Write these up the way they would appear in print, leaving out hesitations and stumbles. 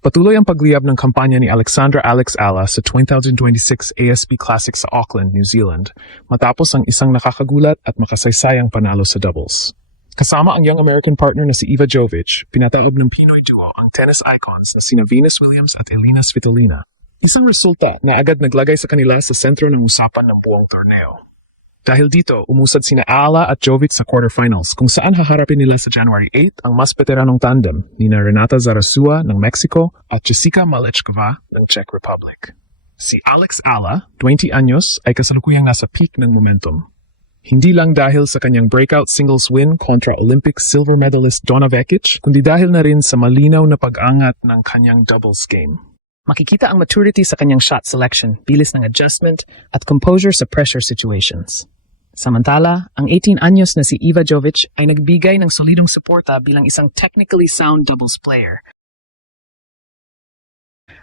Patuloy ang pagliyab ng kampanya ni Alexandra Alex Ala sa 2026 ASB Classic sa Auckland, New Zealand, matapos ang isang nakakagulat at makasaysayang panalo sa doubles. Kasama ang young American partner na si Iva Jovic, pinataob ng Pinoy duo ang tennis icons na sina Venus Williams at Elina Svitolina. Isang resulta na agad naglagay sa kanila sa sentro ng usapan ng buong torneo. Dahil dito, umusad sina Ala at Jovic sa quarterfinals kung saan haharapin nila sa January 8 ang mas veteranong tandem ni Renata Zarazua ng Mexico at Jessica Malechkova ng Czech Republic. Si Alex Ala, 20 anyos, ay kasalukuyang nasa peak ng momentum. Hindi lang dahil sa kanyang breakout singles win kontra Olympic silver medalist Donna Vekic, kundi dahil na rin sa malinaw na pag-angat ng kanyang doubles game. Makikita ang maturity sa kanyang shot selection, bilis ng adjustment, at composure sa pressure situations. Samantala, ang 18 anyos na si Iva Jovic ay nagbigay ng solidong suporta bilang isang technically sound doubles player.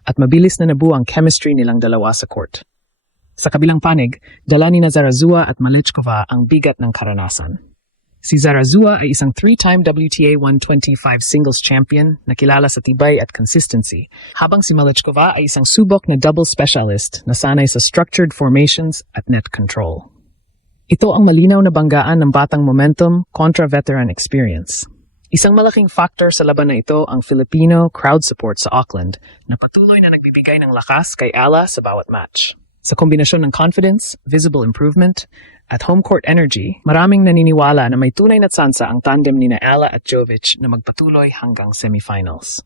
At mabilis na nabuo ang chemistry nilang dalawa sa court. Sa kabilang panig, dala ni Zarazua at Malechkova ang bigat ng karanasan. Si Zarazua ay isang 3-time WTA 125 singles champion na kilala sa tibay at consistency, habang si Malechkova ay isang subok na double specialist na sanay sa structured formations at net control. Ito ang malinaw na banggaan ng batang momentum kontra veteran experience. Isang malaking factor sa laban na ito ang Filipino crowd support sa Auckland na patuloy na nagbibigay ng lakas kay Ala sa bawat match. Sa kombinasyon ng confidence, visible improvement, at home court energy, maraming naniniwala na may tunay na tsansa ang tandem ni Ala at Jovic na magpatuloy hanggang semifinals.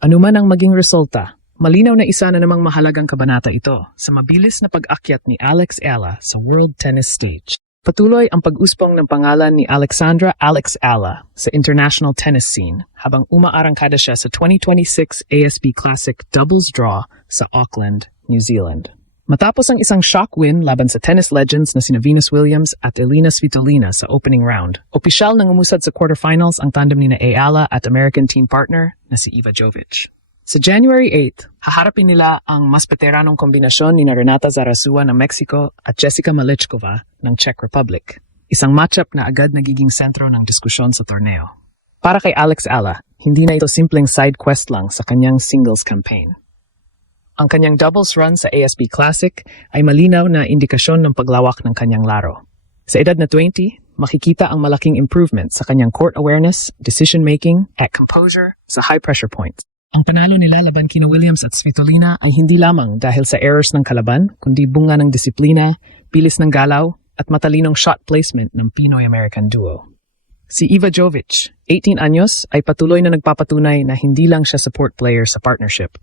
Ano man ang maging resulta, malinaw na isa na namang mahalagang kabanata ito sa mabilis na pag-akyat ni Alex Ala sa world tennis stage. Patuloy ang pag-uspong ng pangalan ni Alexandra Alex Ala sa international tennis scene habang umaarangkada siya sa 2026 ASB Classic doubles draw sa Auckland, New Zealand. Matapos ang isang shock win laban sa tennis legends na sina Venus Williams at Elina Svitolina sa opening round, opisyal nang umusad sa quarterfinals ang tandem ni Ala at American team partner na si Iva Jovic. Sa January 8, haharapin nila ang mas veteranong kombinasyon ni Renata Zarazua ng Mexico at Jessica Malechkova ng Czech Republic. Isang matchup na agad nagiging sentro ng diskusyon sa torneo. Para kay Alex Ala, hindi na ito simpleng side quest lang sa kanyang singles campaign. Ang kanyang doubles run sa ASB Classic ay malinaw na indikasyon ng paglawak ng kanyang laro. Sa edad na 20, makikita ang malaking improvement sa kanyang court awareness, decision-making, at composure sa high-pressure points. Ang panalo nila laban kina Williams at Svitolina ay hindi lamang dahil sa errors ng kalaban, kundi bunga ng disiplina, bilis ng galaw, at matalinong shot placement ng Pinoy-American duo. Si Iva Jovic, 18 anyos, ay patuloy na nagpapatunay na hindi lang siya support player sa partnership.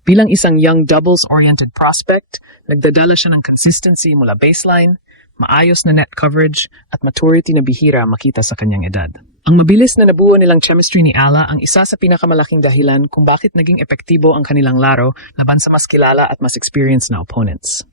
Bilang isang young doubles-oriented prospect, nagdadala siya ng consistency mula baseline, maayos na net coverage, at maturity na bihira makita sa kanyang edad. Ang mabilis na nabuo nilang chemistry ni Ala ang isa sa pinakamalaking dahilan kung bakit naging epektibo ang kanilang laro laban sa mas kilala at mas experienced na opponents.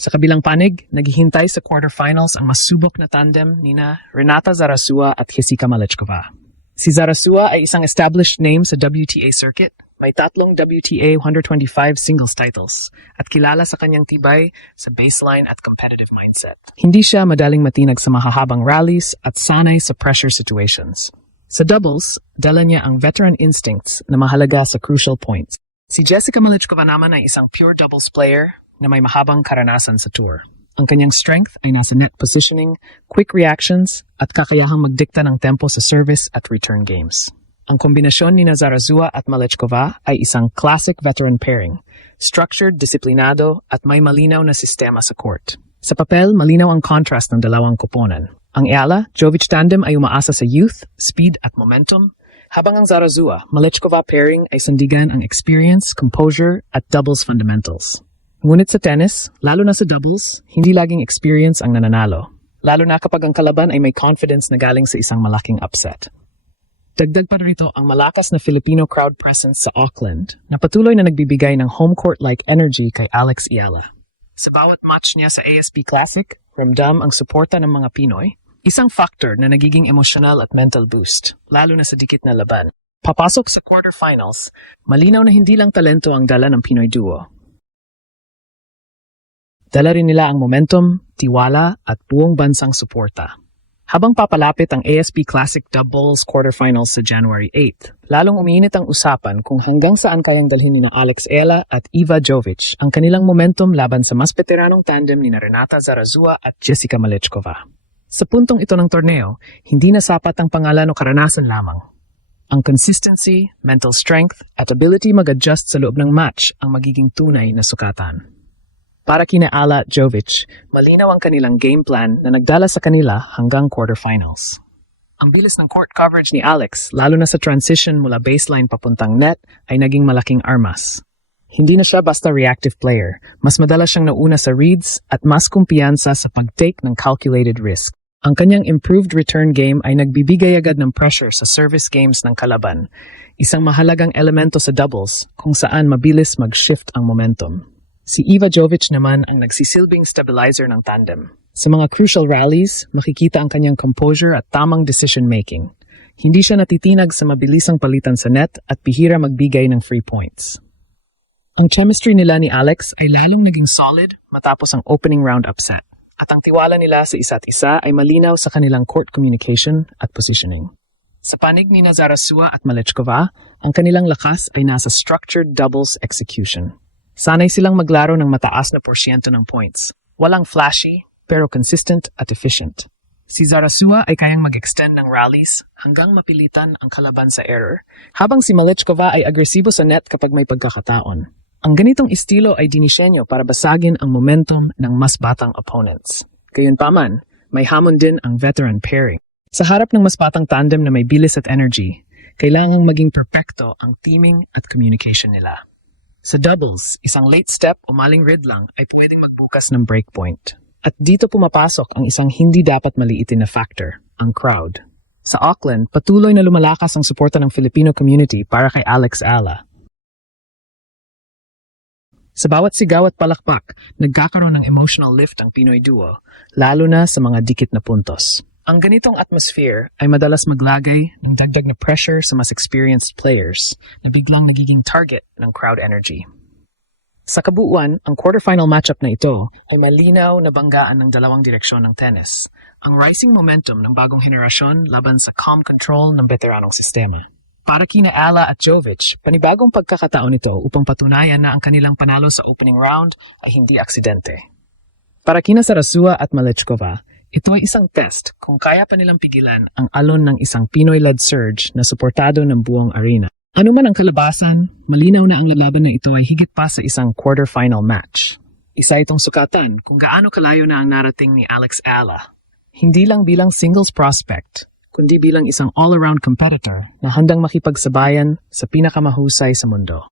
Sa kabilang panig, naghihintay sa quarterfinals ang mas subok na tandem nina Renata Zarazua at Jessica Malechkova. Si Zarazua ay isang established name sa WTA circuit, may 3 WTA 125 singles titles at kilala sa kanyang tibay sa baseline at competitive mindset. Hindi siya madaling matinag sa mahahabang rallies at sanay sa pressure situations. Sa doubles, dala niya ang veteran instincts na mahalaga sa crucial points. Si Jessica Malechkova naman ay isang pure doubles player na may mahabang karanasan sa tour. Ang kanyang strength ay nasa net positioning, quick reactions, at kakayahang magdikta ng tempo sa service at return games. Ang kombinasyon ni Zarazua at Malechkova ay isang classic veteran pairing, structured, disiplinado, at may malinaw na sistema sa court. Sa papel, malinaw ang contrast ng dalawang koponan. Ang Ala-Jovic tandem ay umaasa sa youth, speed, at momentum, habang ang Zarazua-Malechkova pairing ay sandigan ang experience, composure, at doubles fundamentals. Ngunit sa tennis, lalo na sa doubles, hindi laging experience ang nananalo. Lalo na kapag ang kalaban ay may confidence na galing sa isang malaking upset. Dagdag pa rito ang malakas na Filipino crowd presence sa Auckland na patuloy na nagbibigay ng home court-like energy kay Alex Ala. Sa bawat match niya sa ASB Classic, ramdam ang suporta ng mga Pinoy, isang factor na nagiging emotional at mental boost, lalo na sa dikit na laban. Papasok sa quarterfinals, malinaw na hindi lang talento ang dala ng Pinoy duo. Dala rin nila ang momentum, tiwala at buong bansang suporta. Habang papalapit ang ASP Classic Doubles quarterfinals sa January 8, lalong umiinit ang usapan kung hanggang saan kayang dalhin ni Alex Ela at Iva Jovic ang kanilang momentum laban sa mas veteranong tandem ni Renata Zarazua at Jessica Malechkova. Sa puntong ito ng torneo, hindi na sapat ang pangalan o karanasan lamang. Ang consistency, mental strength, at ability mag-adjust sa loob ng match ang magiging tunay na sukatan. Para kina Ala at Jovic, malinaw ang kanilang game plan na nagdala sa kanila hanggang quarterfinals. Ang bilis ng court coverage ni Alex, lalo na sa transition mula baseline papuntang net, ay naging malaking armas. Hindi na siya basta reactive player, mas madalas siyang nauna sa reads at mas kumpiyansa sa pag-take ng calculated risk. Ang kanyang improved return game ay nagbibigay agad ng pressure sa service games ng kalaban, isang mahalagang elemento sa doubles kung saan mabilis mag-shift ang momentum. Si Iva Jovic naman ang nagsisilbing stabilizer ng tandem. Sa mga crucial rallies, makikita ang kanyang composure at tamang decision-making. Hindi siya natitinag sa mabilisang palitan sa net at bihira magbigay ng free points. Ang chemistry nila ni Alex ay lalong naging solid matapos ang opening round upset. At ang tiwala nila sa isa't isa ay malinaw sa kanilang court communication at positioning. Sa panig ni Zarazua at Malechkova, ang kanilang lakas ay nasa structured doubles execution. Sanay silang maglaro ng mataas na porsyento ng points. Walang flashy, pero consistent at efficient. Si Zarazua ay kayang mag-extend ng rallies hanggang mapilitan ang kalaban sa error, habang si Malechkova ay agresibo sa net kapag may pagkakataon. Ang ganitong estilo ay dinisenyo para basagin ang momentum ng mas batang opponents. Gayunpaman, may hamon din ang veteran pairing. Sa harap ng mas batang tandem na may bilis at energy, kailangang maging perpekto ang teaming at communication nila. Sa doubles, isang late step o maling read lang ay pwedeng magbukas ng breakpoint. At dito pumapasok ang isang hindi dapat maliitin na factor, ang crowd. Sa Auckland, patuloy na lumalakas ang suporta ng Filipino community para kay Alex Ela. Sa bawat sigaw at palakpak, nagkakaroon ng emotional lift ang Pinoy duo, lalo na sa mga dikit na puntos. Ang ganitong atmosphere ay madalas maglagay ng dagdag na pressure sa mas experienced players na biglang nagiging target ng crowd energy. Sa kabuuan, ang quarterfinal matchup na ito ay malinaw na banggaan ng dalawang direksyon ng tennis. Ang rising momentum ng bagong henerasyon laban sa calm control ng veteranong sistema. Para kina Ala at Jovic, panibagong pagkakataon ito upang patunayan na ang kanilang panalo sa opening round ay hindi aksidente. Para kina Zarazua at Malechkova, ito ay isang test kung kaya pa nilang pigilan ang alon ng isang Pinoy-led surge na suportado ng buong arena. Ano man ang kalabasan, malinaw na ang lalaban na ito ay higit pa sa isang quarterfinal match. Isa itong sukatan kung gaano kalayo na ang narating ni Alex Ela. Hindi lang bilang singles prospect, kundi bilang isang all-around competitor na handang makipagsabayan sa pinakamahusay sa mundo.